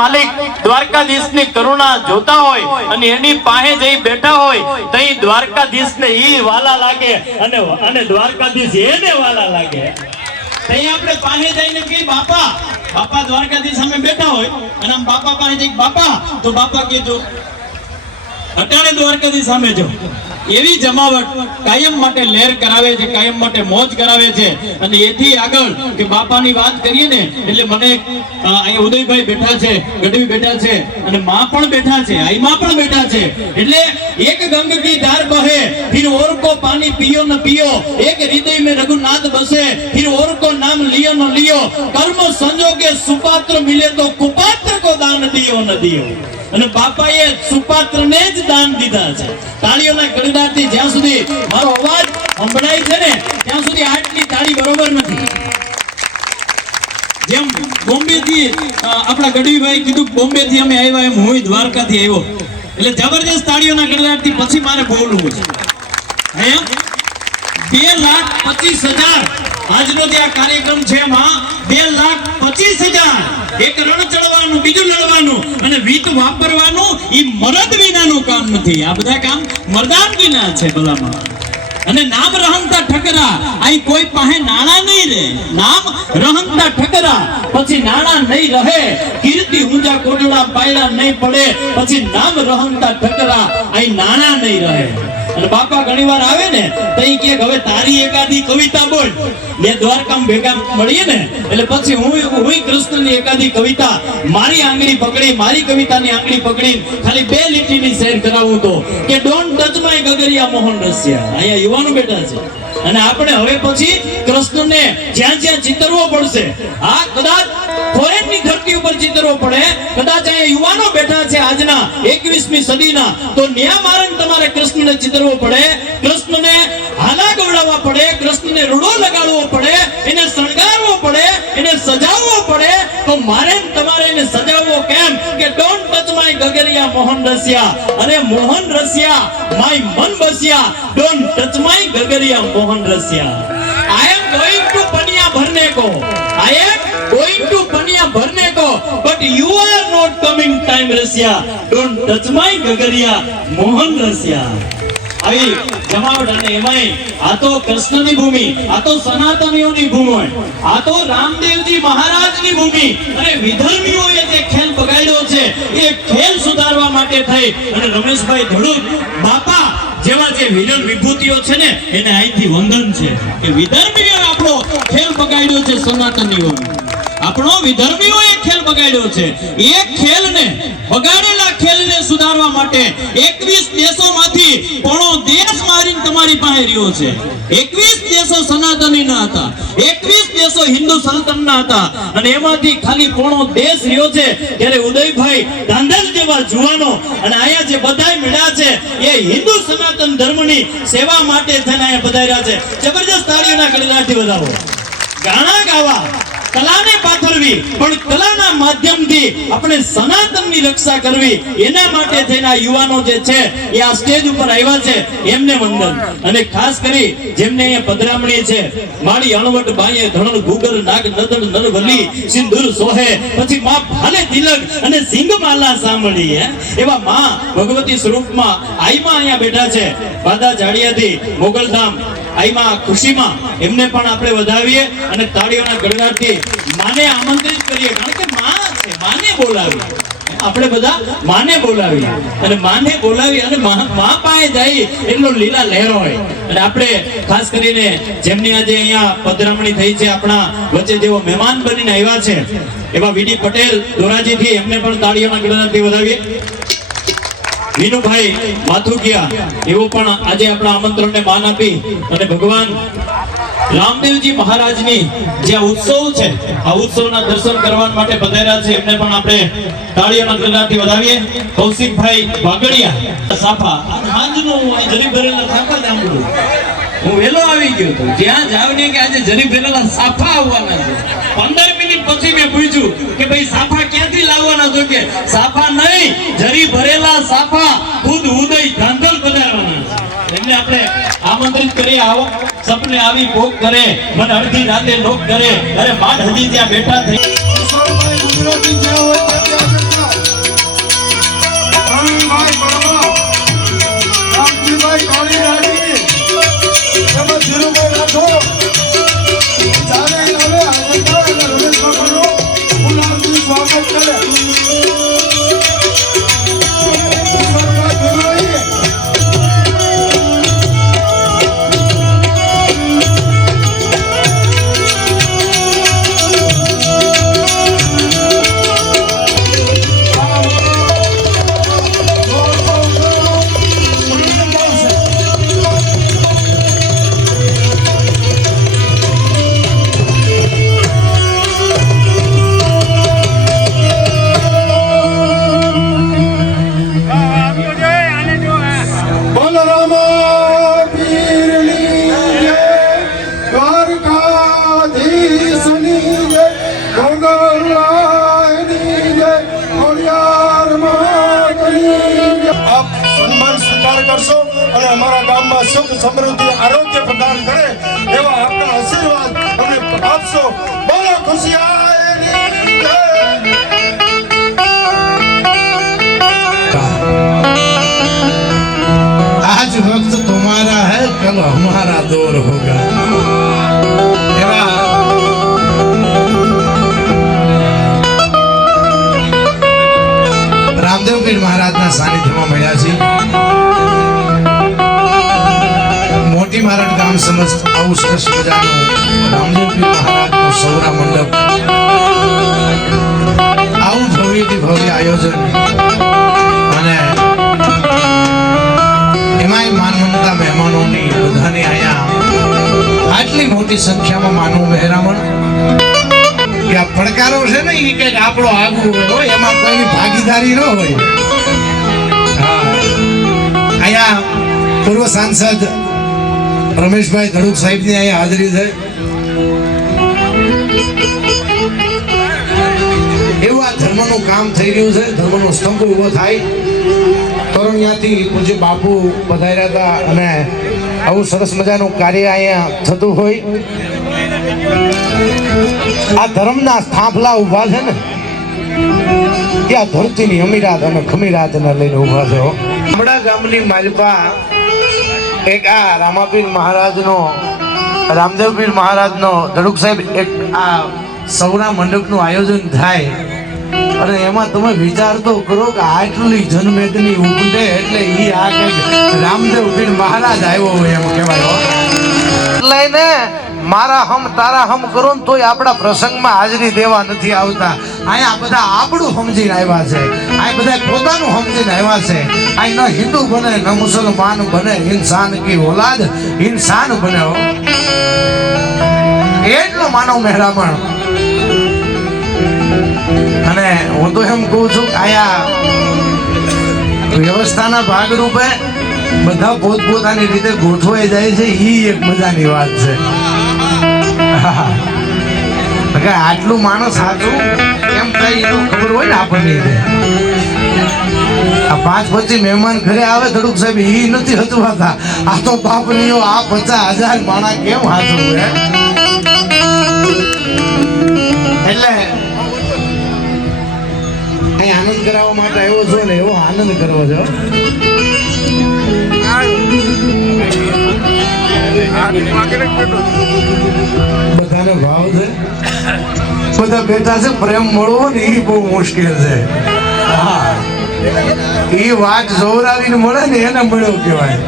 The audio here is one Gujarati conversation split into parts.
માલિક દ્વારકાધીશની કરુણા જોતા હોય અને એની પાસે જઈ બેઠા હોય તો દ્વારકાધીશને ઈ વાલા લાગે અને દ્વારકાધીશ એને વાલા લાગે। ત્યાં આપણે પાસે જઈને કે બાપા દ્વારકાધીશ સામે બેઠા હોય અને આમ બાપા પાસે જઈ બાપા તો બાપા કીધું અટાણે દ્વારકાધીશ સામે જો। એવી જમાવટ કાયમ માટે લહેર કરાવે છે, કાયમ માટે મોજ કરાવે છે। અને એથી આગળ કે બાપાની વાત કરીએ ને એટલે મને અહીંયા ઉદયભાઈ બેઠા છે, ગઢવી બેઠા છે અને માં પણ બેઠા છે, આઈ માં પણ બેઠા છે। એટલે એક ગંગ કી ધાર બહે फिर और को पानी पियो न पियो, एक हृदय में रघुनाथ बसे फिर और को नाम लियो न लियो, कर्म संजोगे सुपात्र मिले तो कुपात्र को दान दियो न दियो। અને બાપાએ સુપાત્રને જ દાન દીધા છે। તાળીઓના ગડગડાટથી જ્યાં સુધી મારો અવાજ સંભળાય છે ને ત્યાં સુધી આટલી તાળી બરોબર નથી। જેમ બોમ્બે થી આપણા ગઢવીભાઈ કીધું બોમ્બે થી અમે આવ્યા એમ હું દ્વારકાથી આવ્યો એટલે જબરજસ્ત તાળીઓના ગડગડાટથી પછી મારે બોલવું છે। 2,25,000 આજનો જે આ કાર્યક્રમ છે એમાં 2,25,000 એક રણ ચડવાનું બીજું લડવાનું અને વીત વાપરવાનું ઈ મરદ વિનાનું કામ નથી। આ બધા કામ મર્દાન વિના છે ભલામાં। અને નામ રહંતા ઠકરા આઈ કોઈ પાસે નાણા નહીં રહે, નામ રહંતા ઠકરા પછી નાણા નહીં રહે, કીર્તિ ઊંચા કોટડા પાયડા નહીં પડે પછી નામ રહંતા ઠકરા આઈ નાણા નહીં રહે। અને બાપા ઘણીવાર આવે ને તો ઈ કે હવે તારી એકાદી કવિતા બોલ, બે દ્વારકામાં ભેગા મળીએ ને એટલે પછી હું કૃષ્ણની એકાદી કવિતા મારી આંગળી પકડી મારી કવિતાની આંગળી પકડી ખાલી 2 લીટીની શેર કરાવું તો કે ડોન્ટ ટચ માય ગગરિયા મોહન રસિયા। અહીંયા યુવાનો બેઠા છે અને આપણે હવે પછી કૃષ્ણને જ્યાં જ્યાં ચિતરવો પડશે, આ કદાચ ફોરેનની ધરતી ઉપર ચિતરવો પડે, કદાચ અહીંયા યુવાનો બેઠા છે આજના 21મી સદીના, તો ન્યા મારણ તમારે કૃષ્ણને ચિતરવો પડે, કૃષ્ણને હાલા ગવડાવવા પડે, કૃષ્ણને રૂડો લગાડવો પડે, એને શણગારવો પડે, એને સજાવવો પડે। તો મારે તમારે એને સજાવવો કેમ કે ડોન્ટ ટચ માય ગગરિયા મોહન રસિયા, અરે મોહન રસિયા માય મન બસિયા, ડોન્ટ ટચ માય ગગરિયા મોહન રસિયા। I am going to પનિયા ભરને કો, I am going to પનિયા ભરને કો, but you are not coming time Russia, don't touch my Gagariya Mohan રસિયા। આવી જમાવટ અને એમાંય આ તો કૃષ્ણની ભૂમિ, આ તો સનાતનીઓની ભૂમિ, આ તો રામદેવજી મહારાજની ભૂમિ અને વિધર્મીઓએ જે ખેલ બગાડ્યો છે એ ખેલ સુધારવા માટે થઈ અને રમેશભાઈ ધડુક બાપા જેવા જે વિરલ વિભૂતિઓ છે ને એને અહીંથી વંદન છે કે વિધર્મીઓએ આપણો ખેલ બગાડ્યો છે, સનાતનીઓ આપણો વિધર્મીઓએ ખેલ બગાડ્યો છે। એ ખેલને બગાડેલા ખેલને સુધારવા માટે 21 દેશોમાંથી પોણો દેશ મારીને તમારી પાસે રહ્યો છે। 21 દેશો સનાતનીના હતા, 21 દેશો હિન્દુ સલ્તનના હતા અને એમાંથી ખાલી પોણો દેશ રહ્યો છે। ત્યારે ઉદયભાઈ ધાંધલ જેવા જુવાનો અને અહીંયા જે બધાય મળ્યા છે એ હિન્દુ સનાતન ધર્મની સેવા માટે થઈને અહીંયા પધાર્યા છે। જબરજસ્ત તાળીઓના ગડગડાટથી વધાવો। ગાણા ગાવા, કલાને પાથરવી પણ કલાના માધ્યમથી આપણે સનાતનની રક્ષા કરવી એના માટે થઈને યુવાનો જે છે એ આ સ્ટેજ ઉપર આવ્યા છે એમને વંદન। અને ખાસ કરી જેમને અહીંયા પધરામણી છે માળી અણવટ બાઈએ ધણલ ગુગર નાગ નદન નરવલી સિંદૂર સોહે પછી માં ભાલે તિલક અને સિંગમાલા સાંભળી એવા માં ભગવતી સ્વરૂપમાં આઈમાં અહીંયા બેઠા છે બાદા જાડિયાથી મોગલધામ આઈમાં ખુશીમાં એમને પણ આપણે વધાવીએ અને તાળીઓના ગડગડાટથી માને આમંત્રિત કરીએ કારણ કે માં છે, માને બોલાવી આપણે બધા માને બોલાવી અને માને બોલાવી અને માં પાસે જાય એટલો લીલા લહેરો હોય। અને આપણે ખાસ કરીને જેમની આજે અહીંયા પધરામણી થઈ છે આપણા વચ્ચે જેવો મહેમાન બનીને આવ્યા છે એવા વીડી પટેલ ધોરાજીથી એમને પણ તાળીઓના ગડગડાટથી વધાવીએ। વિનુભાઈ માથુકિયા એવો પણ આજે આપણા આમંત્રણને માન આપી અને ભગવાન રામદેવજી મહારાજની જે ઉત્સવ છે આ ઉત્સવના દર્શન કરવા માટે પધાર્યા છે એમને પણ આપણે તાળીઓના ગડગડાટથી વધાવીએ। કૌશિકભાઈ વાગડિયા સાફા આજનું જરી ભરેલા સાફા જામડું હું વેલો આવી ગયો તો જ્યાં જાવને કે આજે જરી ભરેલા સાફા આવવાના છે। 15 મિનિટ પછી મેં પૂછ્યું કે ભાઈ સાફા ક્યાંથી લાવવાના છો કે સાફા નહીં જરી ભરેલા સાફા ખુદ ઉદય ધાંધલ પધારવાના છે। એમને આપણે આમંત્રિત કરી આવો સપને આવી ભોગ કરે મને અડધી રાતે લોક કરે અરે માડ હજી ત્યાં બેઠા થઈ સન્માન સ્વીકાર કરશો અને અમારા ગામમાં સુખ સમૃદ્ધિ આરોગ્ય પ્રદાન કરે એવા આપના આશીર્વાદ અમને આપશો. બોલો ખુશિયારી જય. आज वक्त तुम्हारा है कल हमारा दौर होगा. रामदेव पीर महाराज ना सानिध्यમાં મળ્યા છે. મોટી મારણ ગામ સમસ્ત આવું સરસ મજાનું રામદેવ પીર મહારાજનું સૌરા મંડપ, આવું ભવ્યથી ભવ્ય આયોજન અને એમાંય માનવંતા મહેમાનોની બધાની અહીંયા આટલી મોટી સંખ્યામાં માનવ મહેરામણ કે આ પડકારો છે ને એ કંઈક આપણો આગવું હોય, એમાં કોઈની ભાગીદારી ન હોય. અહીંયા પૂર્વ સાંસદ રમેશભાઈ ધડુક સાહેબની અહીંયા હાજરી છે. એવું આ ધર્મનું કામ થઈ રહ્યું છે. ધર્મનો સ્તંભ ઉભો થાય તોરણિયાથી પૂજ્ય બાપુ પધાર્યા હતા અને આવું સરસ મજાનું કાર્ય અહીંયા થતું હોય. આ ધર્મના સ્થાપલા ઉભા છે ને એ આ ધરતીની અમીરાત અને ખમીરાતને લઈને ઉભા છે. ગામડા ગામની માલપા એક આ રામાપીર મહારાજનો, રામદેવપીર મહારાજનો ધડુક સાહેબ એક આ સૌરા મંડપનું આયોજન થાય અને એમાં તમે વિચાર તો કરો કે આટલી જનમેદની ઉપડે એટલે ઈ આ કંઈક રામદેવપીર મહારાજ આવ્યો હોય એમ કહેવાય. લઈને મારા હમ તારા હમ કરો ને તોય આપણા પ્રસંગમાં હાજરી દેવા નથી આવતા. અહીંયા બધા આપણું સમજીને આવ્યા છે, આ બધા પોતાનું સમજીને આવ્યા છે. આ ન હિન્દુ બને ન મુસલમાન બને, ઇન્સાન કી ઓલાદ ઇન્સાન બને. એટલો માનવ મહેરામણ. અને હું તો એમ કહું છું કે આયા વ્યવસ્થાના ભાગરૂપે બધા પોતપોતાની રીતે ગોઠવાઈ જાય છે. એ એક મજાની વાત છે. આટલું માણસ સાચું એમ કઈ ખબર હોય ને આપણને. આ 5-25 મહેમાન ઘરે આવે ધડુક સાહેબ એ નથી હચવાતા. આ તો બાપનીઓ આ 50,000 માણા કેમ હાચવું હે? એટલે આનંદ કરાવવા માટે આવ્યો છો ને એવો આનંદ કરવો છો. બધાને ભાવ છે, બધા બેઠા છે. પ્રેમ મળવો ને એ બહુ મુશ્કેલ છે. હા, એ વાત જોરાવીને મળે ને એને મળ્યો કહેવાય.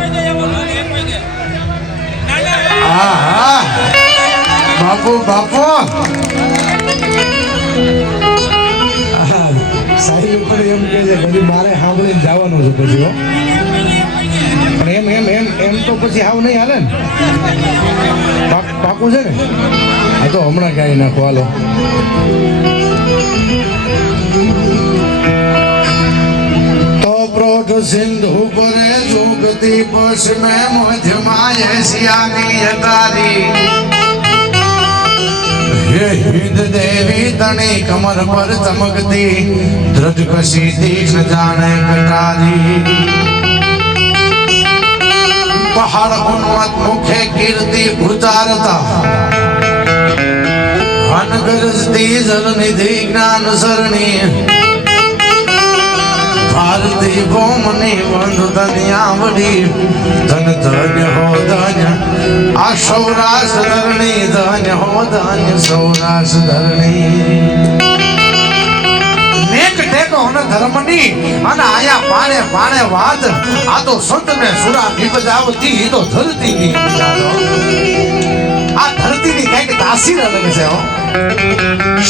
હા હા બાપુ બાપુ સાહેબ પણ એમ કે છે પછી મારે સાંભળીને જવાનું છે પછી. પણ એમ એમ એમ એમ તો પછી આવ નહીં હાલે ને. પાકું છે ને? આ તો હમણાં ગાઈ નાખો હાલો. તો પ્રોઢ સિંધુ પરે જુગતી પશ્ચિમે મધ્યમાં એશિયાની અટારી હે હિન્દ દેવી તણી કમર પર ચમકતી દ્રઢ કશી તીક્ષ્ણ જાણે કટારી પહાડ ઉન્મત મુખે કીર્તિ ઉતારતા અનગરજતી જલ નિધિ જ્ઞાન સરણી ભારતી ભૌમની બંધુ ધન્યાવડી ધન ધન્ય હો ધન્ય આ સૌરાષ્ટ્ર ધરણી ધન્ય હો ધન્ય સૌરાષ્ટ્ર ધરણી. નેક ટેકો અને ધર્મની અને આયા પાણે પાણે વાત આ તો સંત ને સુરા નિપજાવતી ઈ તો ધરતીની આ ધરતીની કઈક તાસીર અલગ છે.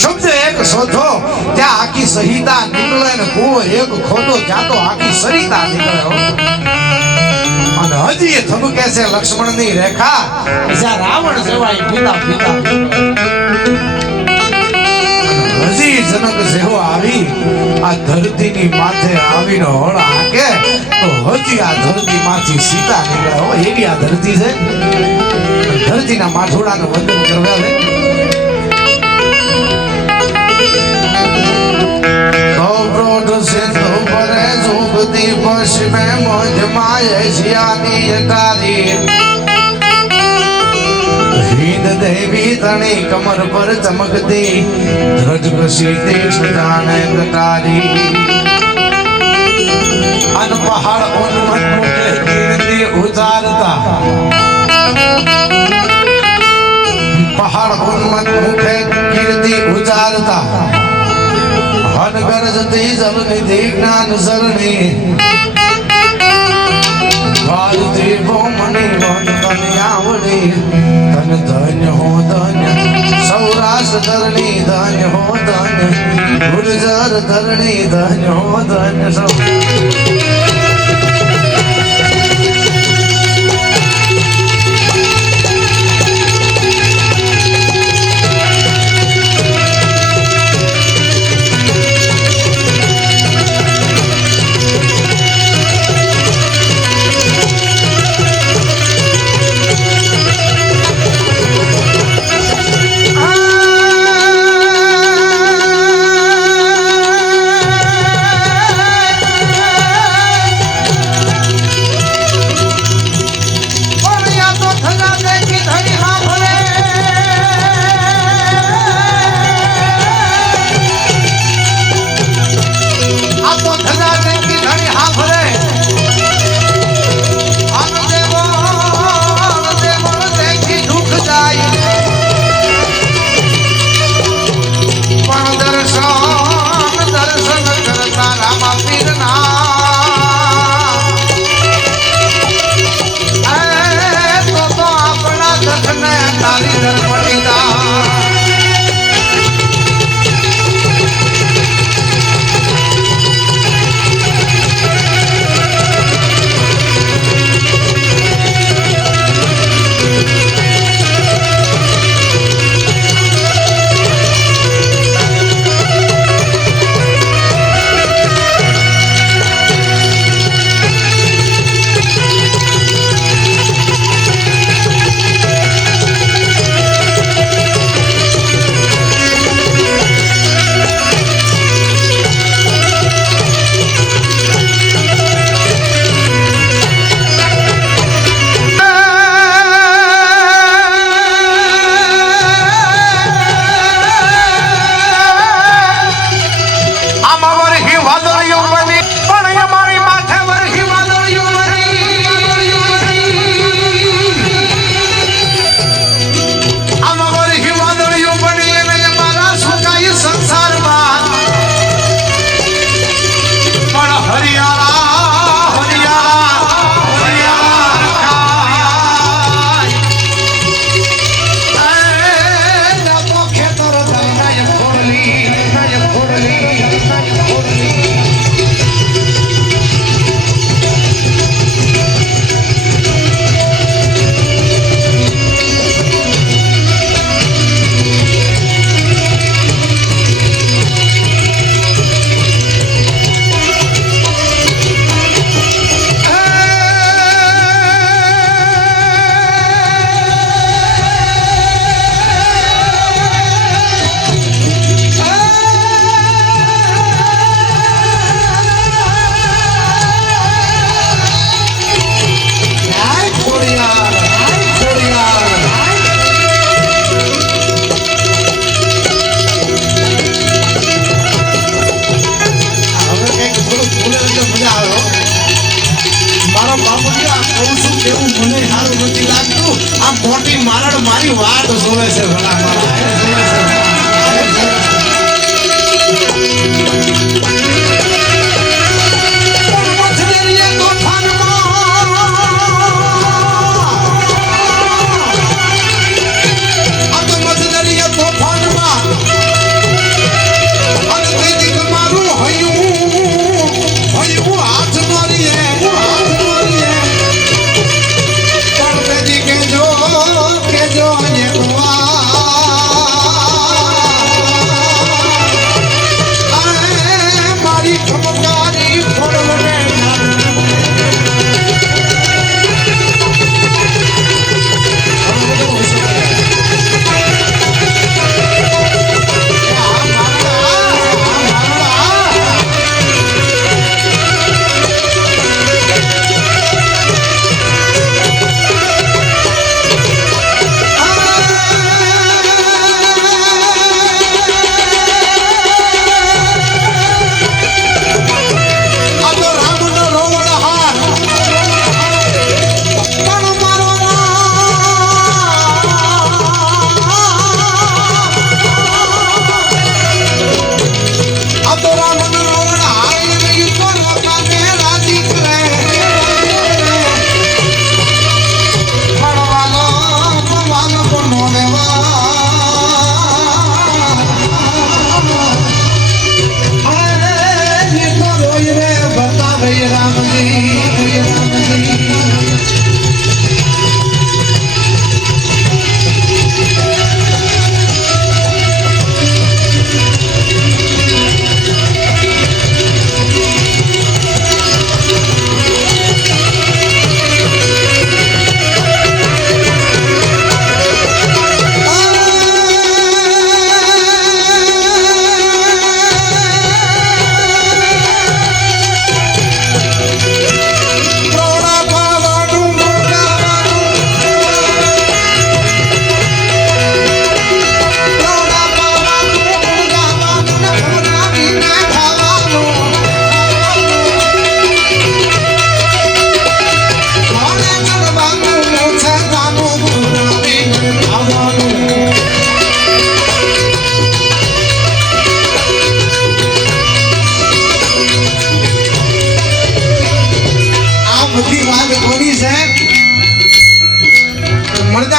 શબ્દ એક શોધો ત્યાં આખી સહિતા નીકળે ને કુવો એક ખોદો ત્યાં તો આખી સરિતા નીકળે. અને હજી એ થબકે છે લક્ષ્મણની રેખા જ્યાં રાવણ જેવાય પિતા પિતા. હજી જનક જેવો આવી આ ધરતીની માથે આવીને હળ હાકે તો હજી આ ધરતી માંથી સીતા નીકળે. હો એવી આ ધરતી છે. ધરતીના માથોડાને વંદન કરવા છે. સિંધુ પરે ઉગતી પશ્ચિમે મોજમાં એશિયાની તારી હિંદ દેવી તણી કમર પર ચમકતી ધ્વજ કશી તીક્ષ્ણ જાણે કટારી અન પહાડ ઉન્મત મુખે કીર્તિ ઉજારતા પહાડ ઉન્મત મુખે કીર્તિ ઉજારતા હન ગરજતી જલનિધિ જ્ઞાન સરણી ભારતી ભૌમની વંદન આવડી તન ધન્ય હો ધન્ય સૌરાષ્ટ્ર ધરણી ધન્ય હો ધન્ય ગુર્જર ધરણી ધન્ય હો ધન્ય સૌ મોટી મારડ મારી વાત જોવે છે ભલા કે જો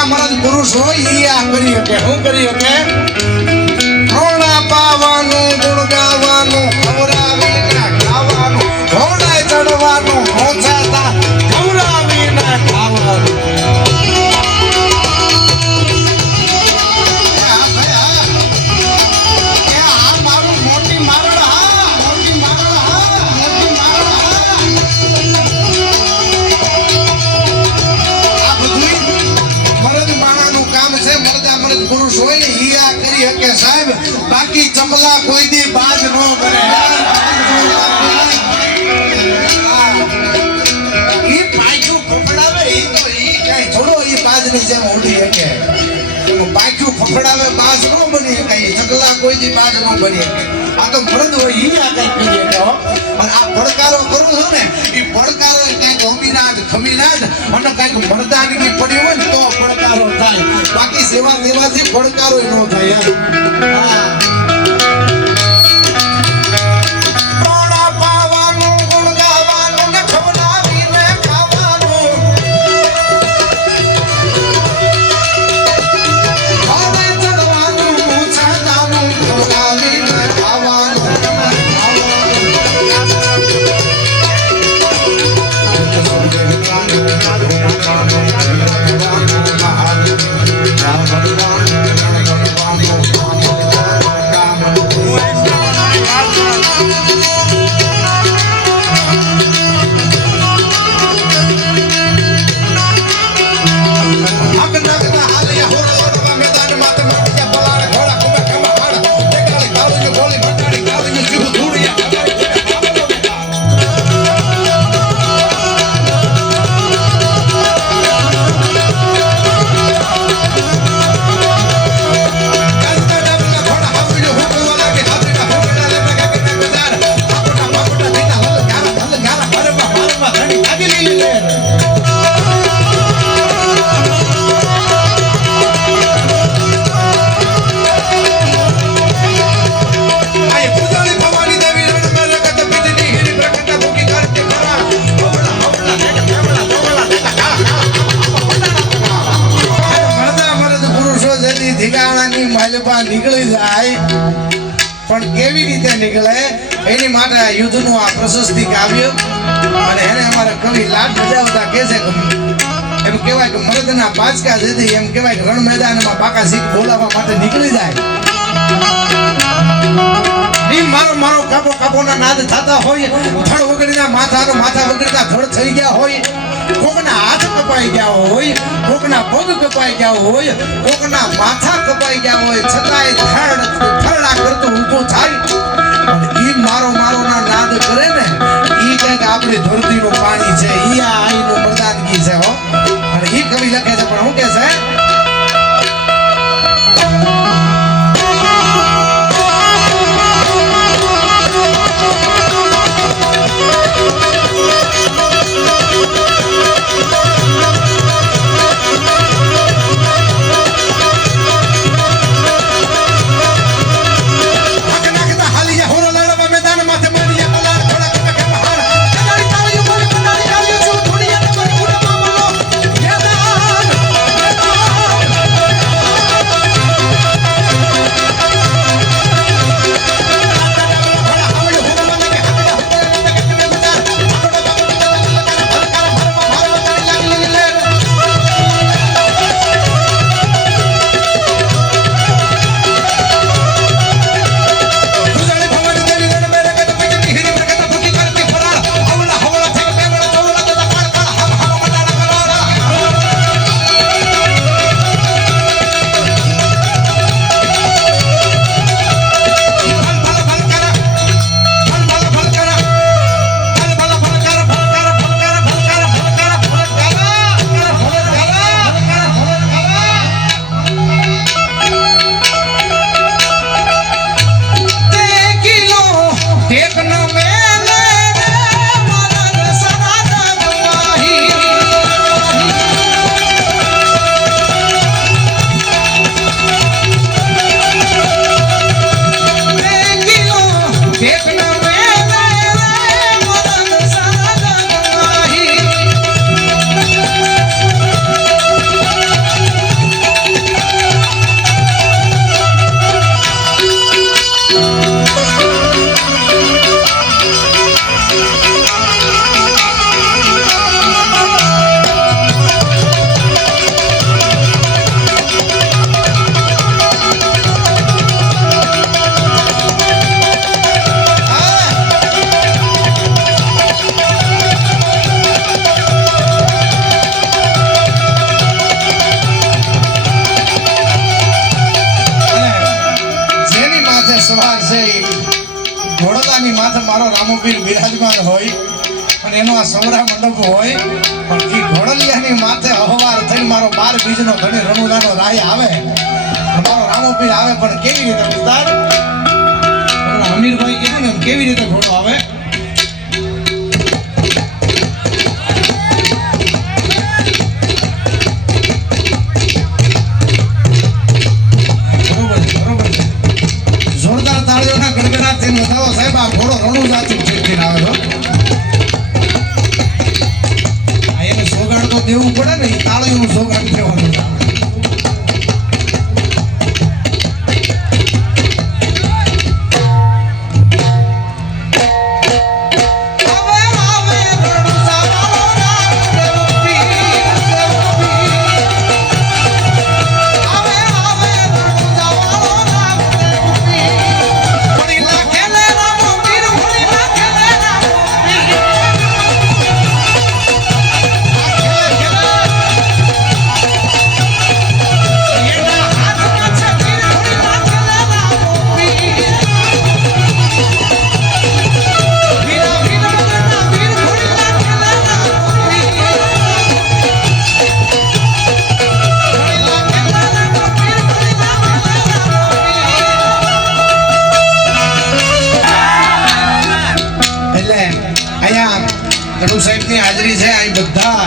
મરદા મરદ પુરુષ હોય ઈ આ કરી શકે હું કરી શકે ઘોડા પાવાનું ગુણ ગાવાનું ખવડાવીને ખાવાનું ઘોડાય ચડવાનું મોછાતા ખવડાવીને ખાવાનું પુરુષ હોય ને ઈ આ કરી શકે સાહેબ બાકી ચપલા કોઈ દી બાજ નો બને ઈ પાછું ફફડાવે ઈ તો ઈ કઈ થોડો ઈ બાજ ની જેમ ઉડી શકે પાછું ફફડાવે બાજ નો બની શકે ઈ ચકલા કોઈ દી બાજ નો બની શકે આ તો મરદ હોય ઈ આ કઈ કરી શકે હો અને આ પડકારો કરું છું ને ઈ પડકારો કઈક અમીરાજ ખમીરાજ અને કઈક મરદાનગી પડી હોય ને તો પડકારો થાય બાકી સેવા સેવાથી પડકારો ન થાય એમ હા ઘોડા પાવાનું ગુણ ગાવાનું ને ખવડાવીને ખાવાનું ઘોડે ચડવાનું મૂછાતાનું ખવડાવીને ખાવાનું ધીગાણાની માલપા નીકળી જાય પણ કેવી રીતે નીકળે એની માટે યુદ્ધનું આ પ્રશસ્તિ કાવ્ય અને એને અમારા કવિ લાડ બજાવતા કહે છે કે એમ કહેવાય કે મરદના પાચકા જેથી એમ કહેવાય કે રણ મેદાનમાં પાકા શીખ બોલાવવા માટે નીકળી જાય મારો મારો કાપો કાપોના નાદ થતા હોય ધડ વગડીના માથા વગડતા ધડ થઈ ગયા હોય કોકના હાથ કપાઈ ગયા હોય કોકના પગ કપાઈ ગયા હોય કોકના માથા કપાઈ ગયા હોય છતાંય થરડા કરતો ઊભો થાય અને ઈ મારો ના નાદ કરે ને ઈ કંઈક આપણી ધરતીનું પાણી છે ઈ આ આઈનું મરદાનગી છે હો અને ઈ કવિ લખે છે પણ હું કે છે રામપીર બિરાજમાન હોય અને એનો આ સૌરા મંડપ હોય પણ એ ઘોડલિયાની માથે અહવાર થઈને મારો 12 બીજનો ધણી રણુદાનો રાય આવે અને મારો રામપીર આવે પણ કેવી રીતે વિસ્તાર અમીરભાઈ કીધું ને કેવી રીતે ઘોડો આવે જોરદાર તાળીઓના ગડગડાટથી વધાવો સાહેબ આ ઘોડો રણુદાથી ચીકીને આવે તો આ એને સોગાડ તો દેવું પડે ને એ તાળીઓનું સોગાડ દેવાનું સાહેબની હાજરી છે આ બધા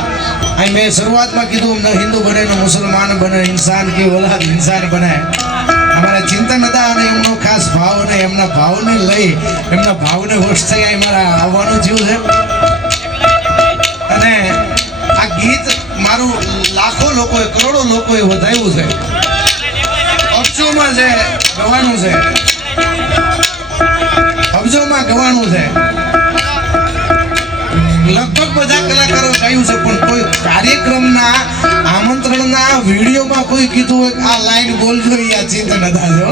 આ મેં શરૂઆતમાં કીધું ન હિન્દુ બને ન મુસલમાન બને ઇન્સાન की औलाद इंसान बने અમારા ચિંતન હતા અને એમનો ખાસ ભાવ અને એમના ભાવને લઈ એમના ભાવને હોશ થઈ આ મારા આવવાનું થયું છે અને આ ગીત મારું લાખો લોકોએ કરોડો લોકોએ વધાવ્યું છે અબજોમાં છે ગવાનું છે અબજોમાં ગવાનું છે લગભગ બધા કલાકારો ગાયું છે પણ કોઈ કાર્યક્રમના આમંત્રણના વિડીયોમાં કોઈ કીધું હોય આ લાઈન બોલજો આ ચિંતન હતા જો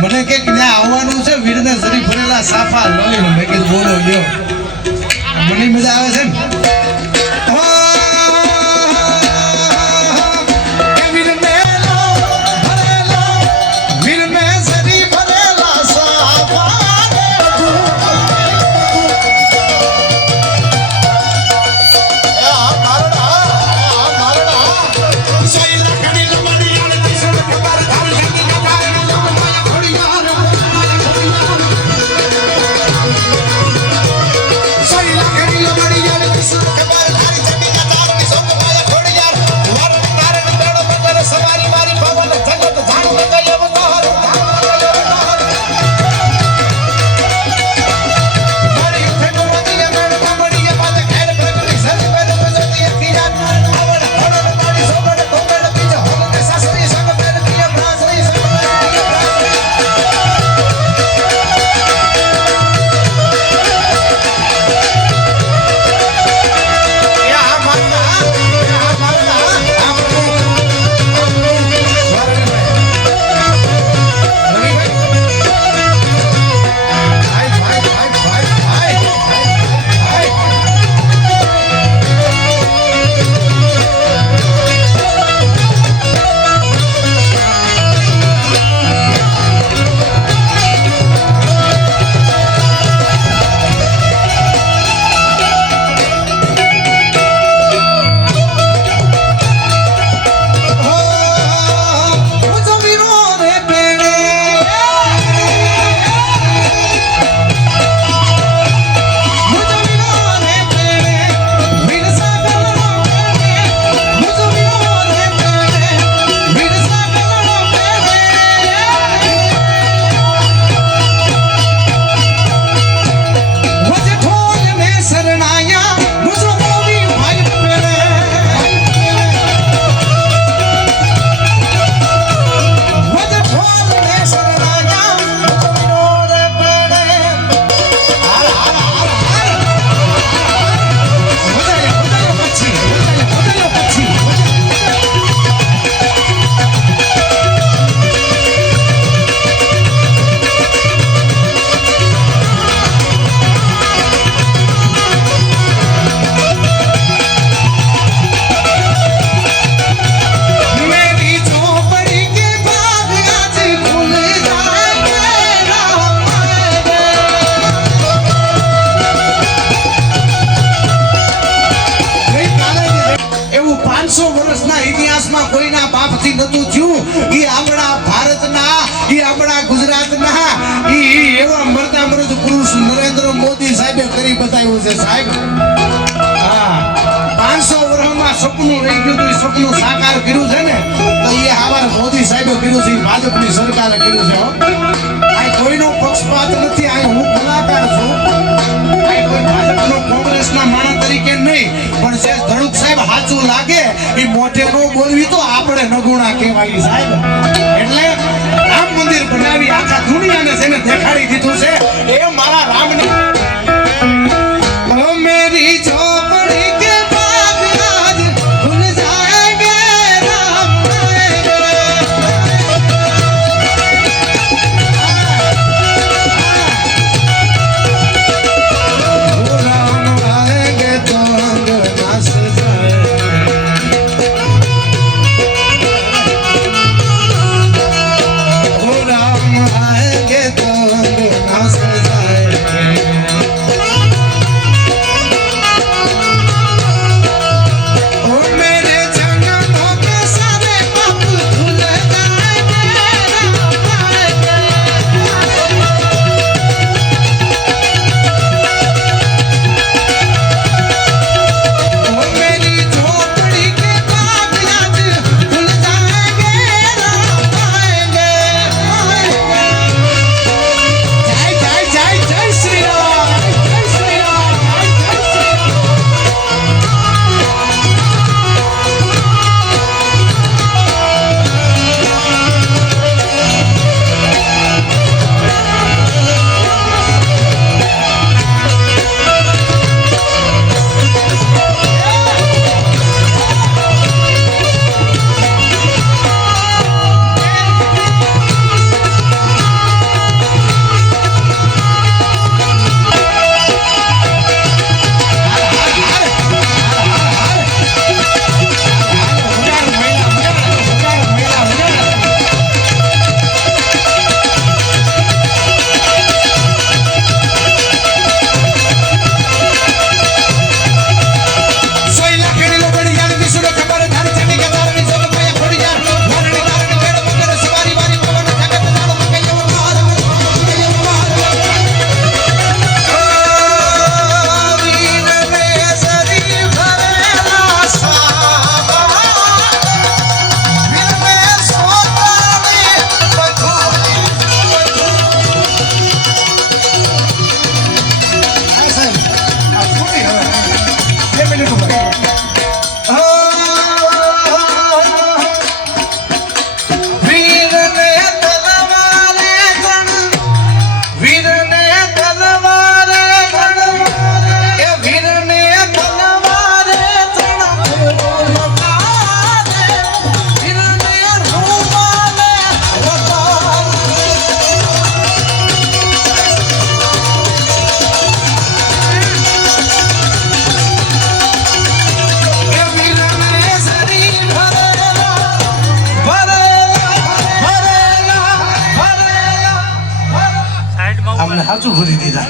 મને કે ત્યાં આવવાનું છે વીરને શરીર ભરેલા સાફા લઈને મેં કીધું બોલો લ્યો મને મજા આવે છે ને Soy la querida María de 500 વર્ષના ઇતિહાસમાં કોઈના બાપથી નતું થયું. ઈ આપણા ભારતના, ઈ આપણા ગુજરાતના, ઈ એવા મરદા મરદ પુરુષ નરેન્દ્ર મોદી સાહેબે કરી બતાવ્યું છે સાહેબ. હા, 500 વર્ષમાં સપનું રહી ગયું હતું, ઈ સપનું સાકાર કર્યું છે ને, તો એ આવા મોદી સાહેબે કર્યું છે, ઈ ભાજપની સરકારે કર્યું છે. હો, આ કોઈનો પક્ષપાત નથી. આ હું કલાકાર છું. આ કોઈ ભાજપનો કોંગ્રેસના માણસ તરીકે નહીં, પણ જે ધડુક સાહેબ સાચું લાગે એ મોઢે નો બોલવી તો આપણે નગુણા કહેવાય સાહેબ. એટલે રામ મંદિર બનાવી આખા દુનિયાને જેને દેખાડી દીધું છે એ મારા રામની. ઓ મેરી ઝોપડી કે બાગ આજ ભૂલ જાએંગે રામ આएंगे. राम आएंगे तो अंगना सजाएंगे. ओ राम आएंगे तो अंगना सजाएंगे. ओ मेरे जन्मों के सारे पाप धुल जाएंगे राम आएंगे. ओ मेरी झोपड़ी के बाग आज भूल जाएंगे राम आएंगे. जय जय जय जय श्री राम, जय श्री राम, जय श्री राम. સોય લાકડી લોબડી યાર વિસુરો ખબર ધાર ચડી કે તાર વિસો કોઈ ખોડી યાર વારણી તારણ પેડ વગર સવારી વારી પવન જગત જાડો મકૈયો માર મકૈયો માર. ઓ વીર રે સરી ભરેલા સાબા, વીર રે સોતાની પથુરી આ સાહેબ આ થોડી હવે 2 મિનિટ ઉપર. વીરને તલવારે ગણ, વીરને તલવારે ગણ, એ વીરને તલવારે ગણ, વીરને રૂમાલે વતાર. એ વીરને સરી ભરેલા, ભરેલા, ભરેલા, ભરેલા. અમને સાચું ભરી દીધા.